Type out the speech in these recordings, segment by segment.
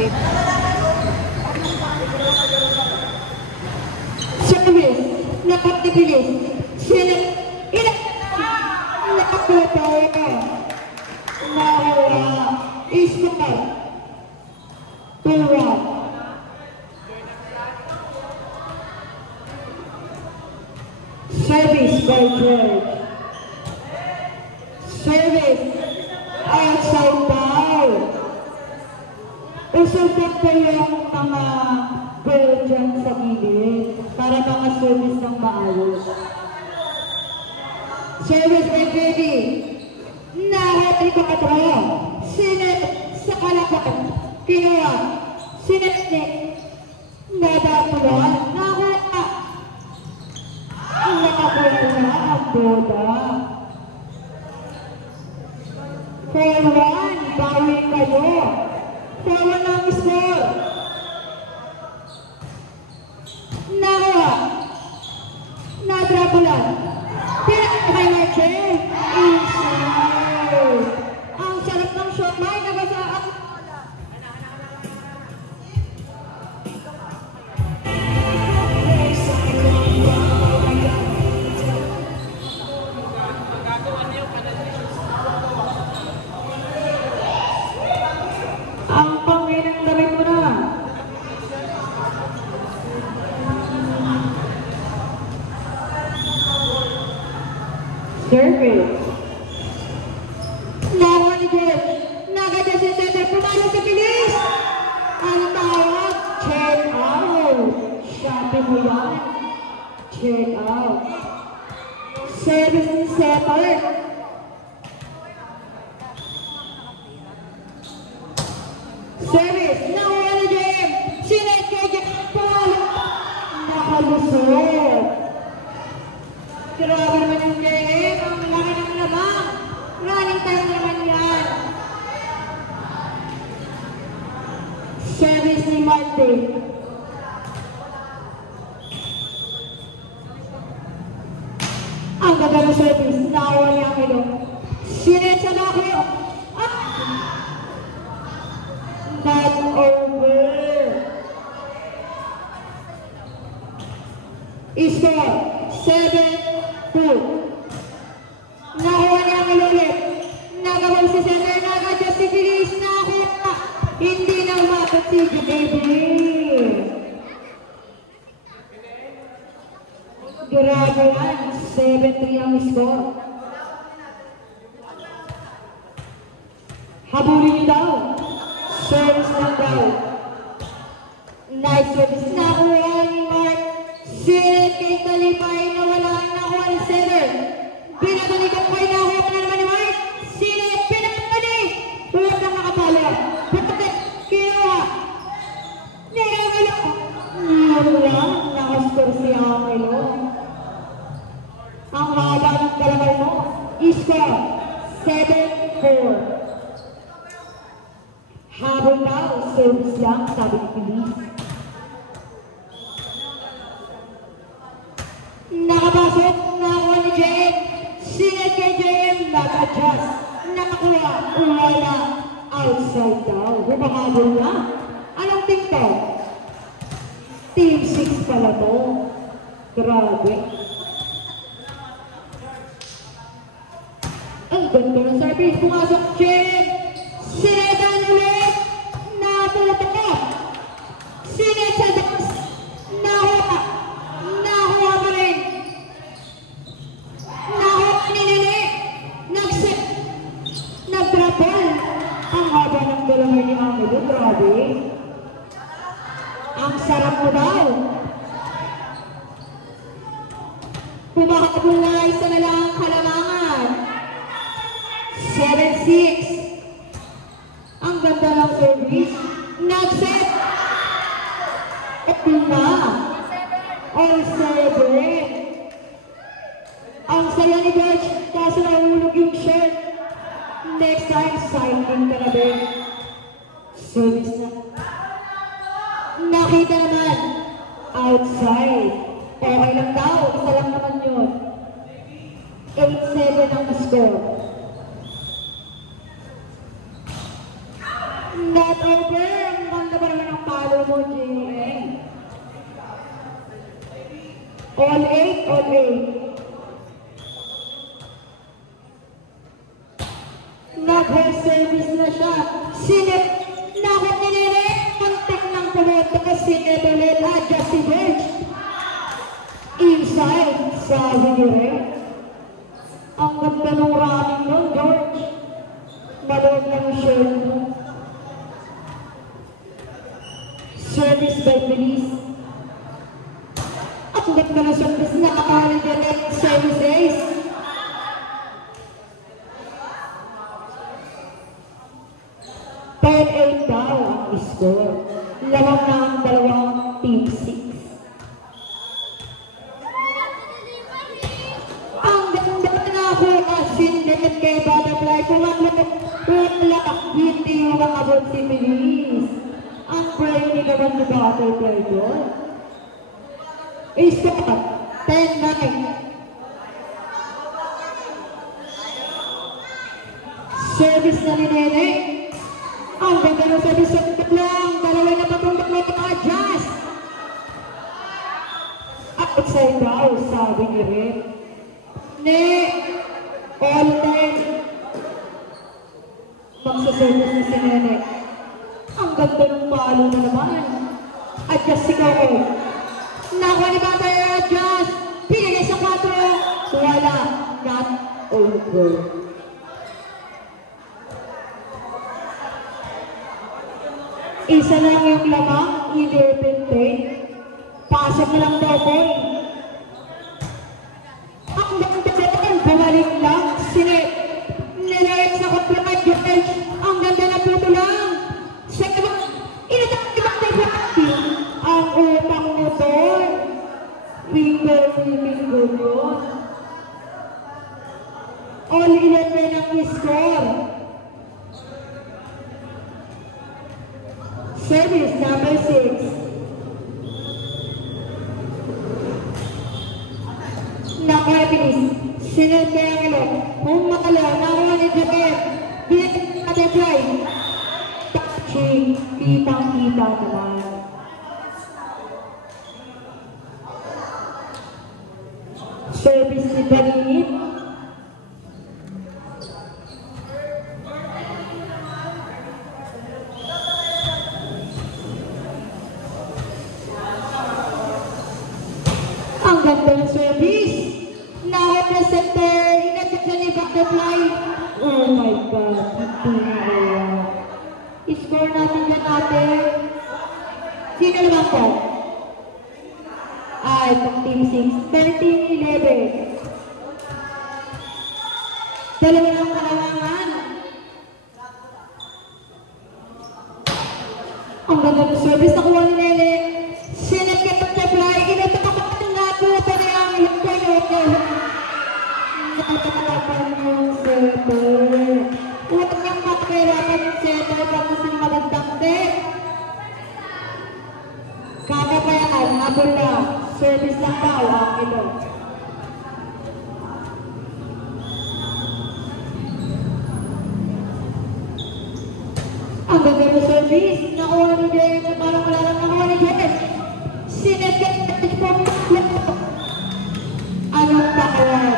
Sabit. Service. Nakatibilis. Sinet. Nakakuha. Nawala. Isma. Tura. Service by George. Service. Outside bow. Usultan ko yung mga goal dyan sa gilid para makaservice ng maayos. Service by JD. Nahati ko katro. Sinet sa kalapan. Kinuha. Sinet ni. Nadapulan. Nakuha. Nakakuha na ang boda. 4-1. Bawi kayo. 4-1 ang score. Nakuha. Nadrapulan. Pinakakay na Jay. Inside. Ang sarap ng shot. May nabasaan. Ang panginang damit mo na. Service. Nakuha ni George. Nagadya si center. Pumasok sa bilis. Ang tawag. Check out. Shopping mo yan. Check out. Service ni center. Service. Nakuha ni Jem. Sinet kay Jem. Nakalusot. Grabe naman yung Jem. Ang laki ng labang. Running time naman yan. Service ni Martin. Ang ganda ng service. Nakuha niya ang ilo. Sinet sa bakyo. Not over. Score 7-2. Nakuha niya ang ulit. Nagawal si center. Nagadya si Bilis. Nakuha. Hindi na umabot si Baby. Grabe yan. 7-3 ang score. Habulin niyo daw. Service lang daw. Nice service. Nakuha ni Mark. Sinet kay Kalipay na wala ang nakuha ni center. Pinabalikan ko yung nakuha na naman ni Mark. Sinet, pinabalik. Huwag na makapalo. Pagkakas, kinuha. Nilawalo. Wala. Nakascore si Angelo. Ang haba ng kalabal mo. Score 7-4. Habol daw, service lang, sabi ni Feliz. Nakapasok, nakuha ni Jem. Sinet kay Jem, nag-adjust. Nakakuha, wala. Outside daw, humahabol na. Anong team to? Team 6 pala to. Grabe. Ang ganda ng service, pumasok Jem. Sinetan ulit. Naputa ka. Sinet sa box. Nakuha. Nakuha pa rin. Nakuha ni Nene. Nag-set. Nag-drop ball. Ang haba ng dalawin ni Angelo. Grabe. Ang sarap mo daw. Pumakabol na isa na lang ang kalamangan. 7-6. Ang ganda ng service. Nag-set. Ito na. All 7. Ang saya ni George. Kaso nahulog yung shirt. Next time, cycling ka na din. Service na. Nakita naman. Outside. Okay lang daw. Isa lang naman yun. 8-7 ang score. Not over. Ang ganda ba naman ang palo mo, JM? All 8, all 8. Nag-home service na siya. Sinip, nakot ni Nene, muntik ng pumunta ka sinip ulit. Adjust si George. Inside, sabi ni Ray. Ang ganda ng running nun, George. Maluwag ng shirt mo. Service by Felice. At ganda ng service na akala niya net service ace. Ten 8 daw ang score. Lamang na ang dalawang team 6. Ang ganda na ako sindet kay Butterfly. Kung wala, hindi yung makabot si Felice. Ang brainy naman ni Butterfly doon. Score, 10-9. Service na ni Nene. Ang ganda ng service sa lang. Dalawa na patungkot mo adjust. Outside daw, sabi ni Rin. Ne, all 10. Magsaservice na si Nene. Ang ganda ng palo na naman. Adjust si Coco. Nakuha ni Batay adjust. Pinagay sa 4. Wala. Not over. Isa lang yung lamang, 11-10. Pasok na lang daw po. Ang ganda naman, bumalik lang. Nilayag sa komplement yung edge. Ang ganda na puto lang. Sa ibang, inatang-ibang na yung ang utang motor. Finger yun. All 11 ang score. Service number 6. Nakabilis. Sinunod kaya ang ilo. Kung makalaw, nakuha ni Japan. Binatang natin try. Touching. Kitang-kita naman. Service ni Danin. Ang ganda ng service. Na-representer. Inatid siya ni Butterfly. Oh my God. Hindi na kaya. I-score natin dyan natin. Sino naman po? Ay, pang team 6. 13-11. Dalawa ng kalawangan. Ang ganda ng service. Nakuha ni Nene. Sinat kay Butterfly. Inatak ako nga po. Ito na yung hintay-hintay. Nakatakapan yung setter. Huwag niyang makapirapan yung setter kapag siyang magandang din. Kakapayaan, habol lang. Service lang daw ang ilo. Ang ganda ng service. Nakuha ni Jen. Parang wala lang nakuha ni Jen. Sinetket po. Anong takawan?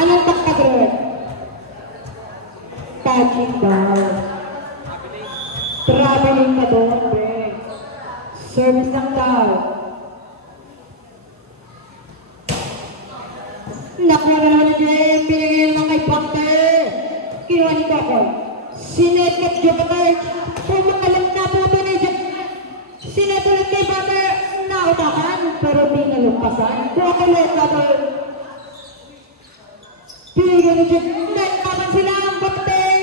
Anong takawan? Touching daw. Traveling ka doon, Ben. Service lang daw. Nakuha na naman ni Jen. Pinigil na kay Pacter. Kinuha ni Coco. Sinetket George. Pumakalang na po ito ni Jen. Sinetket kay Pacter. Nautakan. Pero di nalumpasan. Coco ulit ka doon. Pinigil ni Jen. Naitakan sila ang Pacter.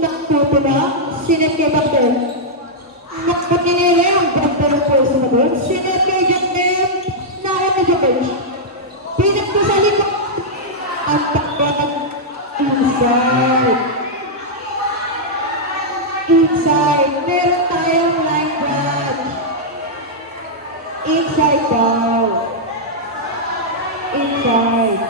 Nakuto na. Sinetket kay Pacter. Nakakinili ang Pacter ng pulso na doon. Sinetket kay Jen. Nakita ni George. Pinagto sa likod. Ang takot. Inside. Inside. Meron tayong line branch. Inside daw. Inside.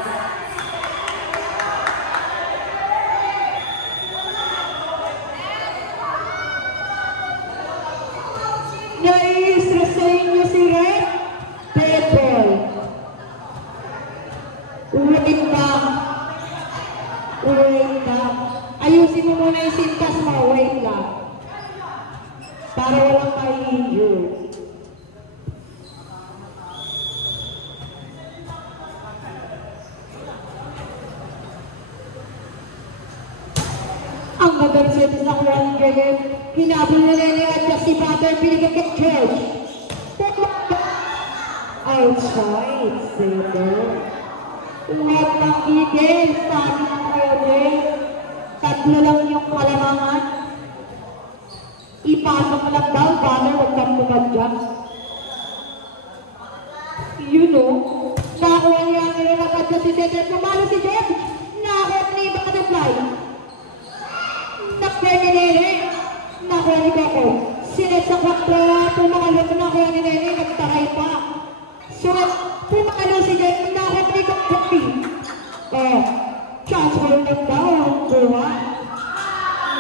Ayusin mo muna yung sintas mo. Wait lang. Para walang ma-injure. Ang gagawin service na kuha ng Jacob. Hinabol na Nene at si Butter pinigit kay George. Outside, Saber. Huwag ng igil, sabi ng Kuya. Tatlo lang yung kalamangan. Ipasok mo lang daw, Butter, huwag kang tumadyak. You know, nakuha niya ang nilalapat na si Saber. Pumalo si George. Nakuha ni Butterfly. Nakuha ni Nene. Nakuha ni Coco. Sinet sa 4, pumakalo na nakuha ni Nene, nagtaray pa. So, pumakalo si Jen, nakuha ni Coco. Transfer lang daw ang buwa.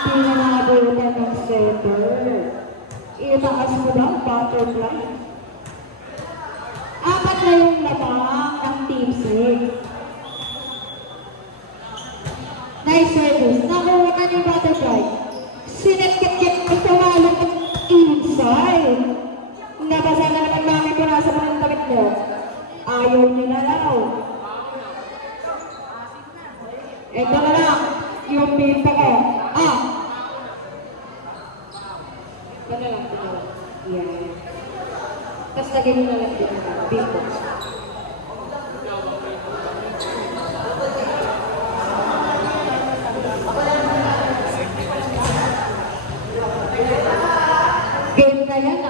Hindi na nakabutan ng setter. Itaas mo daw, Butterfly. 4 na yung labang ng Team 6. Nice service. Nakuha na ni Butterfly. Sinekit-kit ay tumalo ng inside. Nabasa na naman namin kung nasa mga damit mo. Ayaw niya na daw. Ito na lang. Yung pinto ko. Ito na lang. Yan. Tapos lagyan mo na lang dito. Pinto. Game na yan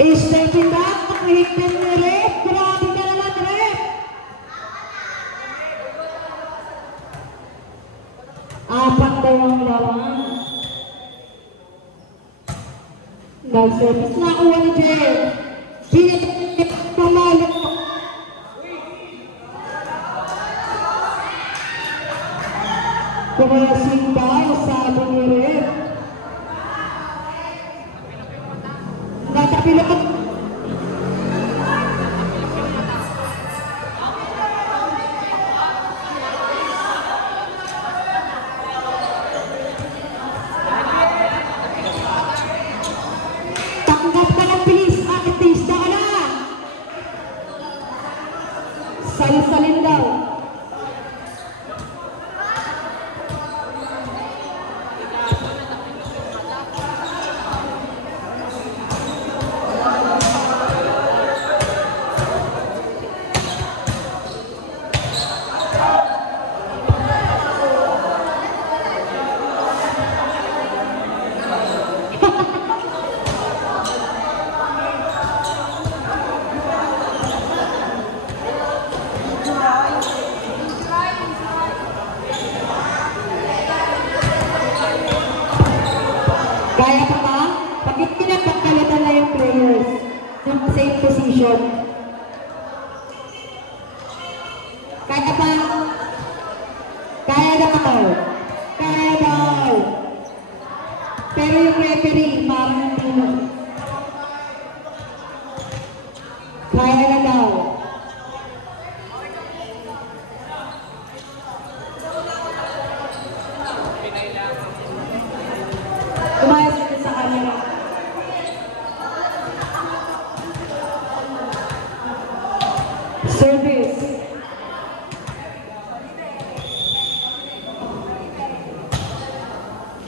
Stepping back, nakahigpin na Rep. Grabe ka naman, Rep. Apat daw ang lawan. Nag-service. Nakuha ni Jeff. Pinit pamalo. Kumalasing tayo, sabi ni Rep. Natapilot. Tanggap ka ng bilis, artista ka na. Salsalin daw. Kaya pa ba? Bakit pinapagkalitan na yung players ng same position? Kaya pa? Kaya daw. Kaya daw. Pero yung referee, parang hindi mo. Kaya na daw. Tumayas ito sa camera. Service.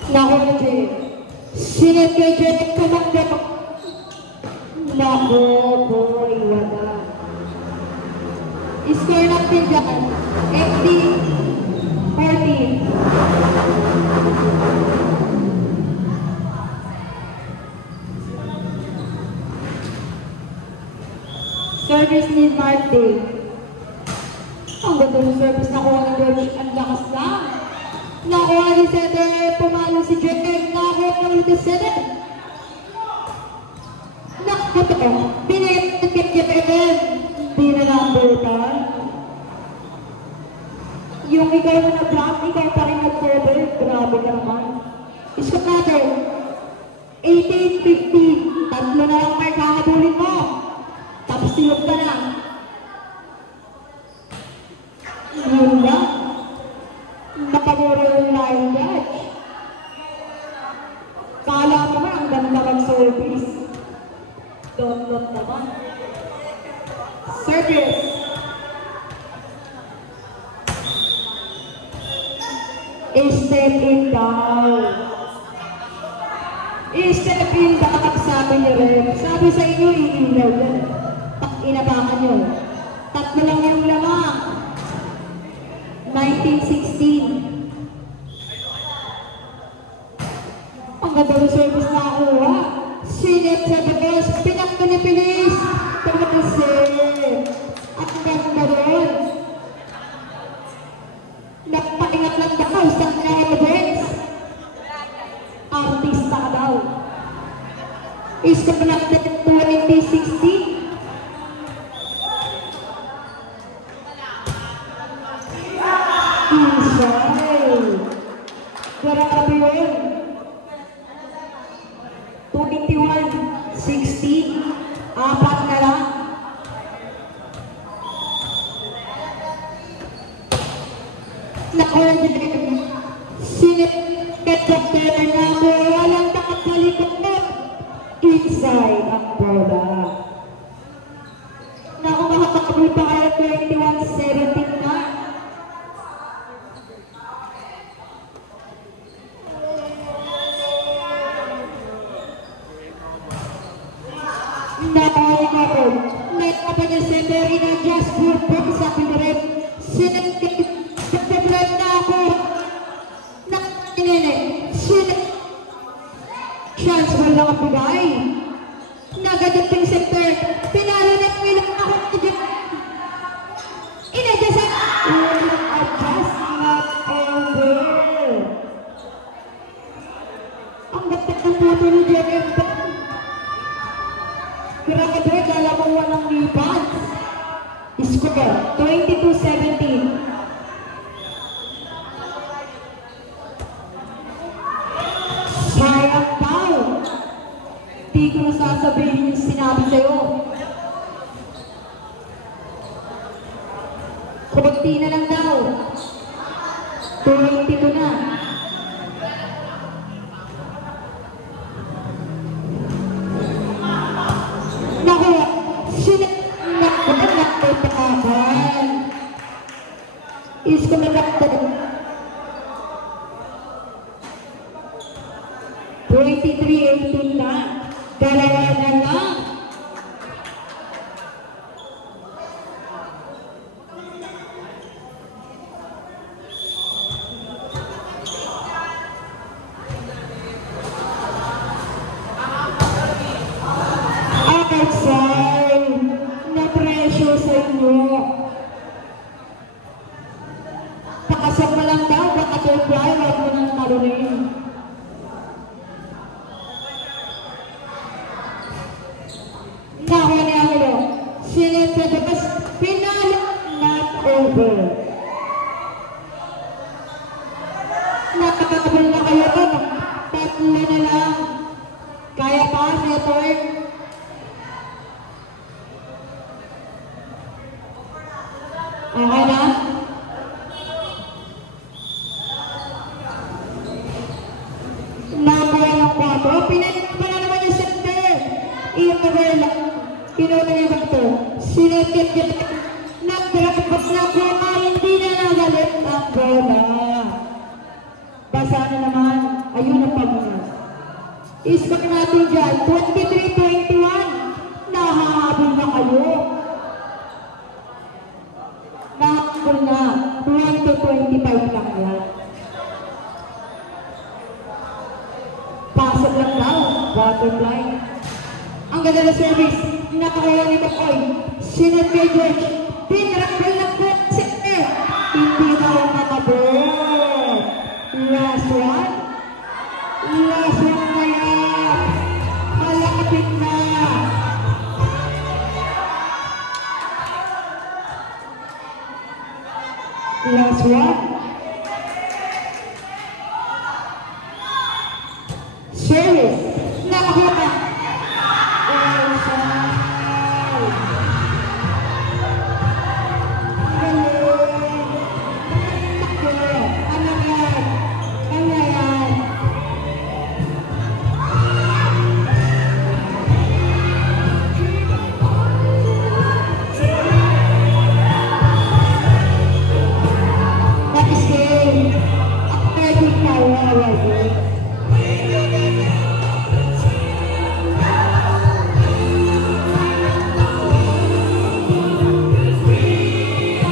Naku na Jay. Sinet kay Jay kumakda. Naku po, iwala. Score natin dyan. 80-14. Service ni Marty. Ang ganda ng service na kuha ni George. Ang lakas na. Nakuha ni Seder. Pumalo si Jake. Nakuha ni Seder. Nakuha ito. Binigyan. Pinanabutan. Yung ikaw na nag-block, ikaw pa rin nag-cover. Grabe ka naman. Iskot natin. 18-15. Tatlo na lang may kakabulin mo. Tapos silog ka na. Service. Step in down. Step in down, sabi niyo rin. Sabi sa inyo, iilaw yan. Inapakan nyo. Tatlo lang yung lamang. 1916. Ang ganda ng service na akuha. Sinip sa bagos. Pinakto ni Pilis. Tumatase. At ganda rin. Nagpaingat lang daw sa evidence. Artista ka daw. Is ka pinakto 2016. Inside. Grabe yun. 21-16. Apat na lang. Nakuha din. Sinipet-doktor na ako. Walang nakakalikot na. Inside ang bola. Naku, makakakabul pa kaya 21-17 na. Nakawin ako. Nagpapa niya si Marina just for fun sa pinarip. Sinagpapag na ako. Nakinene. Transfer lang ang bigay. Nagadating center. Pinalo na pilang ako. Inadyasan. Adjust not over. Ang gatak ng puto ni Jennifer. Grabe, alam mo walang lipat. Score, 22-17. Sayang daw. Di ko na sasabihin yung sinabi sa'yo. Kunti na lang daw. 22 na. Is ko nagkakta 23-18 na. Dalawa na lang. Outside. Na-pressure sa inyo. Pakasok mo lang daw, baka to-fly, wag mo nang talunin. Nakuha niya ako daw. Sinipedabas, pinalo, not over. Nakakabal na kayo to, tatlo na lang. Kaya pa, network. Okay na? Nakuha ng 4. Pinagin pa na naman yung center. I-cover lang. Kinuha niya ba ito? Sinagkit niya. Nagdrapos na kuma. Hindi na nagalit ang bola. Basa na naman. Ayun ang pamunas. Iskak natin dyan. 23-21. Nahahabol na kayo. Nahabol na. 20-25 lang yan. Pasok lang daw, bottom line. Ang ganda na service, nakakuha ni Makoy. Sinat kay George.